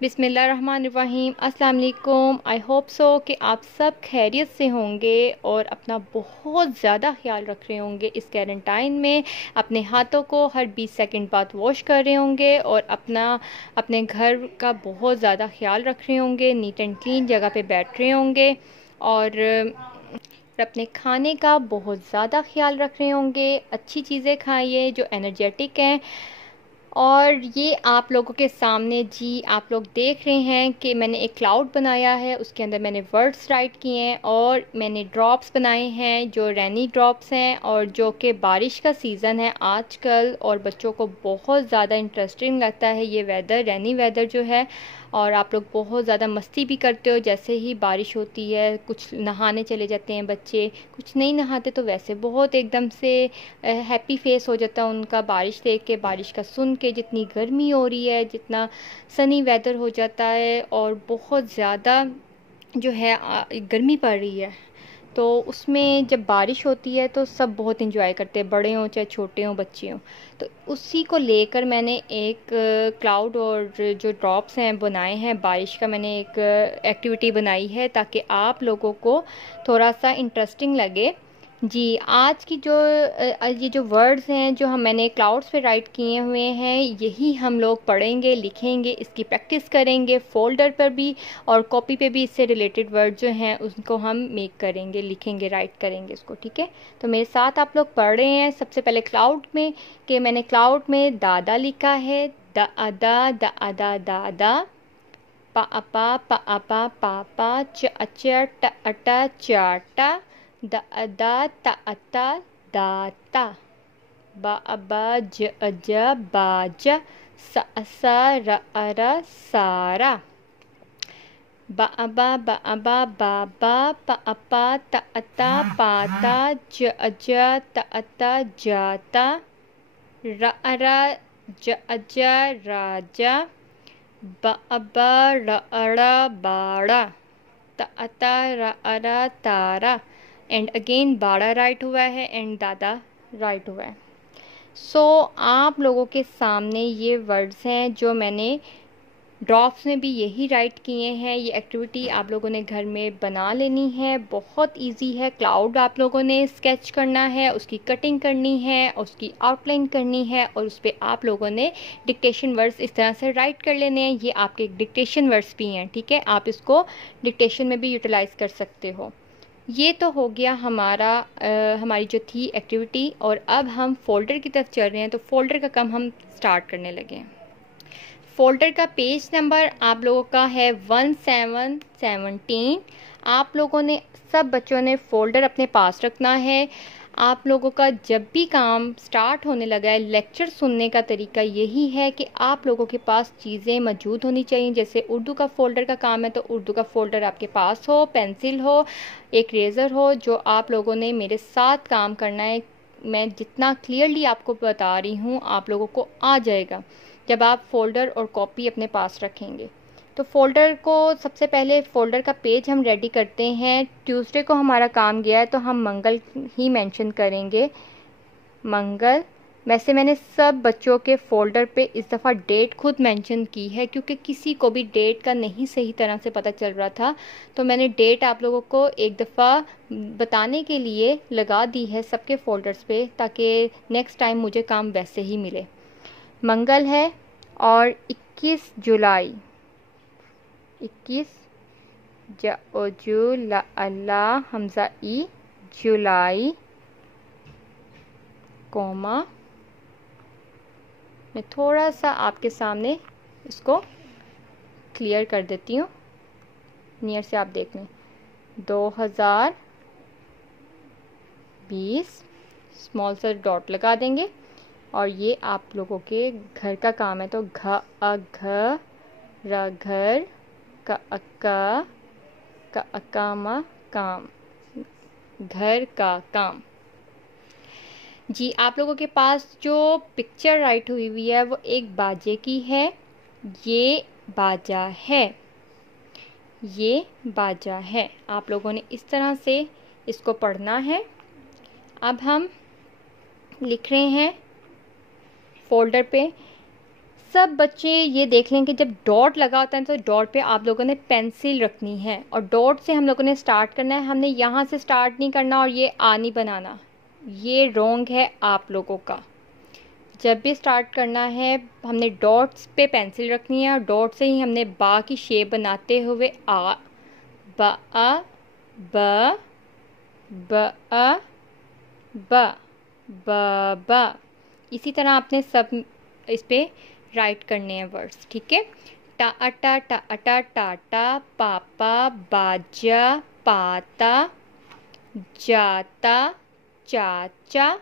बिस्मिल्लाहिर्रहमानिर्रहीम। अस्सलाम वालेकुम। आई होप सो कि आप सब खैरियत से होंगे और अपना बहुत ज़्यादा ख्याल रख रहे होंगे। इस क्वारंटाइन में अपने हाथों को हर 20 सेकंड बाद वॉश कर रहे होंगे और अपने घर का बहुत ज़्यादा ख्याल रख रहे होंगे। नीट एंड क्लीन जगह पे बैठ रहे होंगे और अपने खाने का बहुत ज़्यादा ख्याल रख रहे होंगे। अच्छी चीज़ें खाइए जो एनर्जेटिक हैं। और ये आप लोगों के सामने जी आप लोग देख रहे हैं कि मैंने एक क्लाउड बनाया है, उसके अंदर मैंने वर्ड्स राइट किए हैं और मैंने ड्रॉप्स बनाए हैं जो रेनी ड्रॉप्स हैं और जो कि बारिश का सीज़न है आजकल और बच्चों को बहुत ज़्यादा इंटरेस्टिंग लगता है ये वेदर, रेनी वेदर जो है। और आप लोग बहुत ज़्यादा मस्ती भी करते हो, जैसे ही बारिश होती है कुछ नहाने चले जाते हैं बच्चे, कुछ नहीं नहाते तो वैसे बहुत एकदम से हैप्पी फेस हो जाता है उनका बारिश देख के, बारिश का सुन के। जितनी गर्मी हो रही है, जितना सनी वेदर हो जाता है और बहुत ज़्यादा जो है गर्मी पड़ रही है, तो उसमें जब बारिश होती है तो सब बहुत इंजॉय करते हैं, बड़े हों चाहे छोटे हों बच्चे हों। तो उसी को लेकर मैंने एक क्लाउड और जो ड्रॉप्स हैं बनाए हैं बारिश का, मैंने एक एक्टिविटी बनाई है ताकि आप लोगों को थोड़ा सा इंटरेस्टिंग लगे। जी आज की जो ये जो वर्ड्स हैं जो मैंने क्लाउड्स पे राइट किए हुए हैं, यही हम लोग पढ़ेंगे, लिखेंगे, इसकी प्रैक्टिस करेंगे फोल्डर पर भी और कॉपी पे भी। इससे रिलेटेड वर्ड जो हैं उनको हम मेक करेंगे, लिखेंगे, राइट करेंगे इसको, ठीक है। तो मेरे साथ आप लोग पढ़ रहे हैं सबसे पहले क्लाउड में कि मैंने क्लाउड में दादा लिखा है, द अदा द अदा दादा, पा अपा पा अपा पापा, च अचा ट अटा चाटा, द अदा त अता दाता, बा अबा ज अजा बाजा, स असा र अरा सारा, बा अबा बाबा, प अपा त अता पाता, ज अजा त अता जाता, र अरा ज अजा राजा, ब अबा र अड़ा बाड़ा, त अता र अरा तारा। एंड अगेन बाड़ा राइट हुआ है एंड दादा राइट हुआ है। सो आप लोगों के सामने ये वर्ड्स हैं जो मैंने ड्रॉप्स में भी यही राइट किए हैं। ये एक्टिविटी आप लोगों ने घर में बना लेनी है, बहुत इजी है। क्लाउड आप लोगों ने स्केच करना है, उसकी कटिंग करनी है, उसकी आउटलाइन करनी है और उस पर आप लोगों ने डिक्टेशन वर्ड्स इस तरह से राइट कर लेने हैं। ये आपके डिक्टेशन वर्ड्स भी हैं, ठीक है, आप इसको डिक्टेशन में भी यूटिलाइज़ कर सकते हो। ये तो हो गया हमारी जो थी एक्टिविटी। और अब हम फोल्डर की तरफ चल रहे हैं, तो फोल्डर का काम हम स्टार्ट करने लगे हैं। फोल्डर का पेज नंबर आप लोगों का है 1717। आप लोगों ने सब बच्चों ने फोल्डर अपने पास रखना है। आप लोगों का जब भी काम स्टार्ट होने लगा है, लेक्चर सुनने का तरीका यही है कि आप लोगों के पास चीज़ें मौजूद होनी चाहिए। जैसे उर्दू का फ़ोल्डर का काम है तो उर्दू का फ़ोल्डर आपके पास हो, पेंसिल हो, एक रेज़र हो, जो आप लोगों ने मेरे साथ काम करना है। मैं जितना क्लियरली आपको बता रही हूँ आप लोगों को आ जाएगा जब आप फ़ोल्डर और कॉपी अपने पास रखेंगे। तो फ़ोल्डर को सबसे पहले फ़ोल्डर का पेज हम रेडी करते हैं। ट्यूसडे को हमारा काम गया है तो हम मंगल ही मेंशन करेंगे, मंगल। वैसे मैंने सब बच्चों के फ़ोल्डर पे इस दफ़ा डेट खुद मेंशन की है क्योंकि किसी को भी डेट का नहीं सही तरह से पता चल रहा था, तो मैंने डेट आप लोगों को एक दफ़ा बताने के लिए लगा दी है सबके फ़ोल्डर्स पे, ताकि नेक्स्ट टाइम मुझे काम वैसे ही मिले। मंगल है और 21 जुलाई, 21 जुला अल्लाह हमज़ा ई जुलाई कोमा। मैं थोड़ा सा आपके सामने इसको क्लियर कर देती हूँ, नियर से आप देख लें। 2020 स्मॉल सा डॉट लगा देंगे और ये आप लोगों के घर का काम है, तो घ अ घ र घर, क अका, क अकामा काम, घर का काम। जी आप लोगों के पास जो पिक्चर राइट हुई है वो एक बाजे की है। ये बाजा है, ये बाजा है। आप लोगों ने इस तरह से इसको पढ़ना है। अब हम लिख रहे हैं फोल्डर पे सब बच्चे ये देख लें कि जब डॉट लगा होता है तो डॉट पे आप लोगों ने पेंसिल रखनी है और डॉट से हम लोगों ने स्टार्ट करना है। हमने यहाँ से स्टार्ट नहीं करना और ये आ नहीं बनाना, ये रॉन्ग है आप लोगों का। जब भी स्टार्ट करना है हमने डॉट्स पे पेंसिल रखनी है और डॉट से ही हमने बा की शेप बनाते हुए आ ब आ ब ब आ ब ब इसी तरह आपने सब इस पे राइट करने हैं वर्ड्स, ठीक है। टा अटा टाटा पापा बाजा पाता जाता चाचा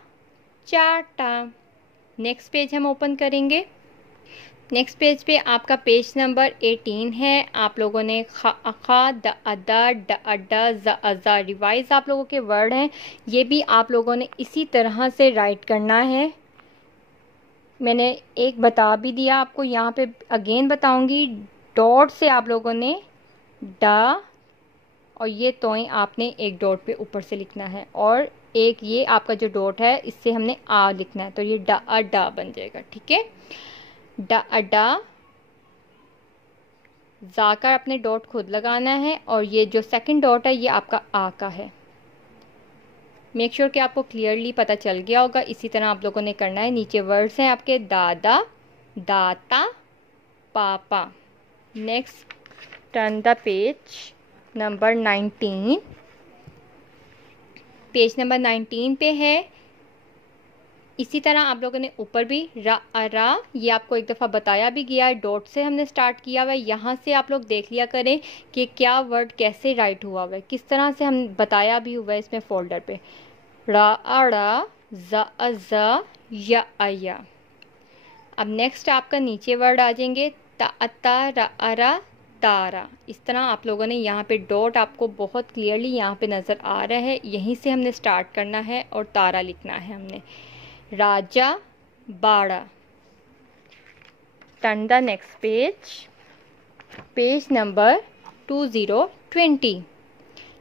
चाटा। नेक्स्ट पेज हम ओपन करेंगे। नेक्स्ट पेज पे आपका पेज नंबर 18 है। आप लोगों ने खा द अदा ड अड्डा ज अजा रिवाइज आप लोगों के वर्ड हैं, ये भी आप लोगों ने इसी तरह से राइट करना है। मैंने एक बता भी दिया आपको, यहाँ पे अगेन बताऊंगी। डॉट से आप लोगों ने डा और ये तोई आपने एक डॉट पे ऊपर से लिखना है और एक ये आपका जो डॉट है इससे हमने आ लिखना है, तो ये डा अ डा बन जाएगा, ठीक है। डा अ डा जाकर अपने डॉट खुद लगाना है और ये जो सेकंड डॉट है ये आपका आ का है। मेक श्योर कि आपको क्लियरली पता चल गया होगा। इसी तरह आप लोगों ने करना है। नीचे वर्ड्स हैं आपके दादा दाता पापा। Next turn the page number 19। Page number 19 पे है। इसी तरह आप लोगों ने ऊपर भी रा ये आपको एक दफ़ा बताया भी गया है, डॉट से हमने स्टार्ट किया हुआ है। यहाँ से आप लोग देख लिया करें कि क्या वर्ड कैसे राइट हुआ हुआ है, किस तरह से हम बताया भी हुआ है इसमें फोल्डर पे। रा ज या अया। अब नेक्स्ट आपका नीचे वर्ड आ जाएंगे ता रा तारा। इस तरह आप लोगों ने यहाँ पे डॉट आपको बहुत क्लियरली यहाँ पे नज़र आ रहा है, यहीं से हमने स्टार्ट करना है और तारा लिखना है हमने। राजा बाड़ा। Turn the next page, page number 2020।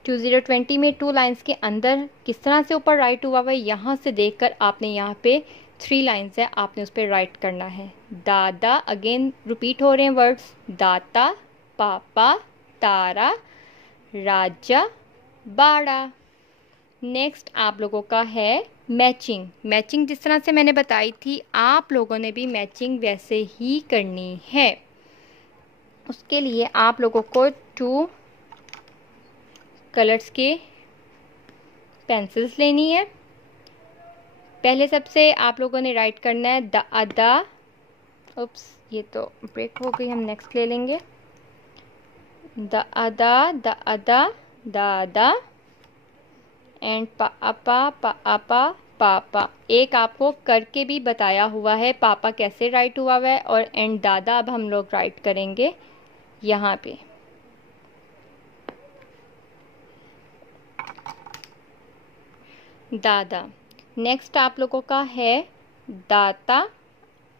2020 में 2 लाइंस के अंदर किस तरह से ऊपर राइट हुआ हुआ है, यहाँ से देखकर आपने यहाँ पे 3 लाइंस है, आपने उस पर राइट करना है। दादा, अगेन रिपीट हो रहे हैं वर्ड्स, दाता पापा तारा राजा बाड़ा। नेक्स्ट आप लोगों का है मैचिंग। मैचिंग जिस तरह से मैंने बताई थी आप लोगों ने भी मैचिंग वैसे ही करनी है। उसके लिए आप लोगों को 2 कलर्स के पेंसिल्स लेनी है। पहले सबसे आप लोगों ने राइट करना है द अदा, उप्स ये तो ब्रेक हो गई, हम नेक्स्ट ले लेंगे। द अदा दादा एंड पापा पापा। एक आपको करके भी बताया हुआ है पापा कैसे राइट हुआ है और एंड दादा अब हम लोग राइट करेंगे यहाँ पे। दादा। नेक्स्ट आप लोगों का है दाता।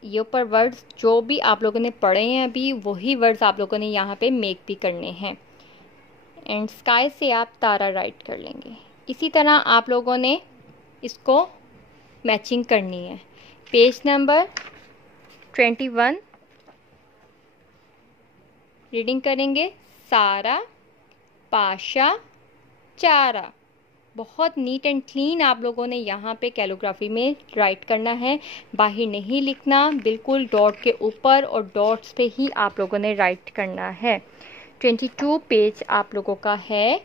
ये ऊपर वर्ड्स जो भी आप लोगों ने पढ़े हैं अभी वही वर्ड्स आप लोगों ने यहाँ पे मेक भी करने हैं। एंड स्काई से आप तारा राइट कर लेंगे। इसी तरह आप लोगों ने इसको मैचिंग करनी है। पेज नंबर 21 रीडिंग करेंगे। सारा पाशा चारा। बहुत नीट एंड क्लीन आप लोगों ने यहाँ पे कैलोग्राफी में राइट करना है, बाहर नहीं लिखना, बिल्कुल डॉट के ऊपर और डॉट्स पे ही आप लोगों ने राइट करना है। 22 पेज आप लोगों का है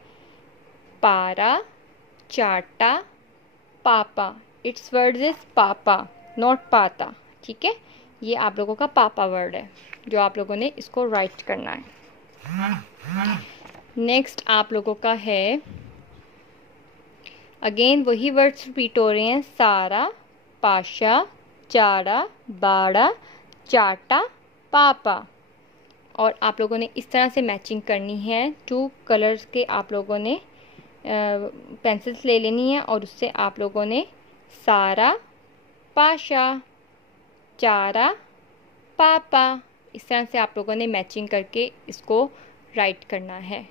पारा चाटा पापा। इट्स वर्ड इज पापा नॉट पाता, ठीक है। ये आप लोगों का पापा वर्ड है जो आप लोगों ने इसको राइट करना है। नेक्स्ट आप लोगों का है अगेन वही वर्ड्स रिपीट हो रहे हैं, सारा पाशा चारा बाड़ा चाटा पापा। और आप लोगों ने इस तरह से मैचिंग करनी है। 2 कलर्स के आप लोगों ने पेंसिल्स ले लेनी है और उससे आप लोगों ने सारा पाशा चारा पापा इस तरह से आप लोगों ने मैचिंग करके इसको राइट करना है,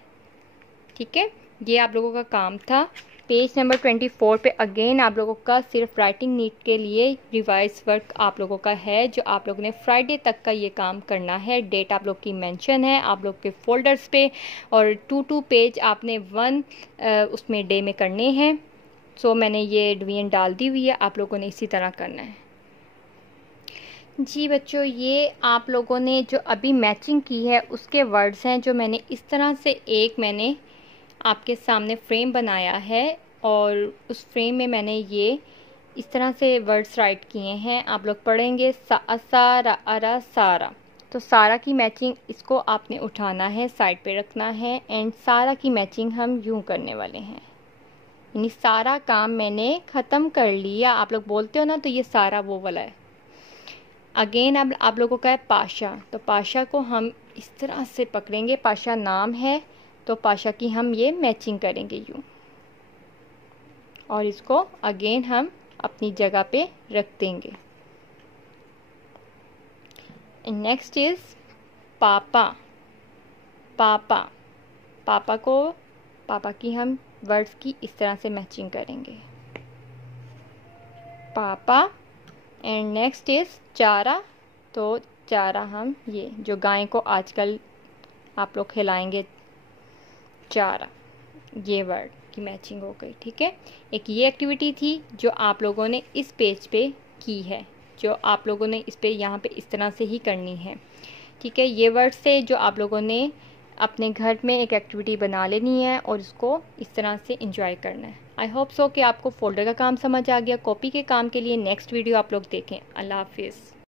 ठीक है। ये आप लोगों का काम था। पेज नंबर 24 पे अगेन आप लोगों का सिर्फ राइटिंग नीट के लिए रिवाइज वर्क आप लोगों का है, जो आप लोगों ने फ्राइडे तक का ये काम करना है। डेट आप लोग की मेंशन है आप लोग के फोल्डर्स पे, और 2 पेज आपने 1 उसमें डे में करने हैं। सो मैंने ये डिवीजन डाल दी हुई है, आप लोगों ने इसी तरह करना है। जी बच्चों, ये आप लोगों ने जो अभी मैचिंग की है उसके वर्ड्स हैं, जो मैंने इस तरह से मैंने आपके सामने फ्रेम बनाया है, और उस फ्रेम में मैंने ये इस तरह से वर्ड्स राइट किए हैं। आप लोग पढ़ेंगे सारा अरा सारा। तो सारा की मैचिंग इसको आपने उठाना है, साइड पे रखना है, एंड सारा की मैचिंग हम यूं करने वाले हैं। यानी सारा काम मैंने ख़त्म कर लिया। आप लोग बोलते हो ना, तो ये सारा वो वाला है। अगेन अब आप लोगों का है पाशा, तो पाशा को हम इस तरह से पकड़ेंगे। पाशा नाम है, तो पाशा की हम ये मैचिंग करेंगे यूं, और इसको अगेन हम अपनी जगह पे रख देंगे। नेक्स्ट इज पापा। पापा, पापा को, पापा की हम वर्ड्स की इस तरह से मैचिंग करेंगे, पापा। एंड नेक्स्ट इज चारा, तो चारा हम ये जो गाय को आजकल आप लोग खिलाएंगे, चारा, ये वर्ड की मैचिंग हो गई। ठीक है, एक ये एक्टिविटी थी जो आप लोगों ने इस पेज पे की है, जो आप लोगों ने इस पे यहाँ पे इस तरह से ही करनी है। ठीक है, ये वर्ड से जो आप लोगों ने अपने घर में एक एक्टिविटी बना लेनी है और इसको इस तरह से एंजॉय करना है। आई होप सो कि आपको फोल्डर का काम समझ आ गया। कॉपी के काम के लिए नेक्स्ट वीडियो आप लोग देखें। अल्लाह हाफिज़।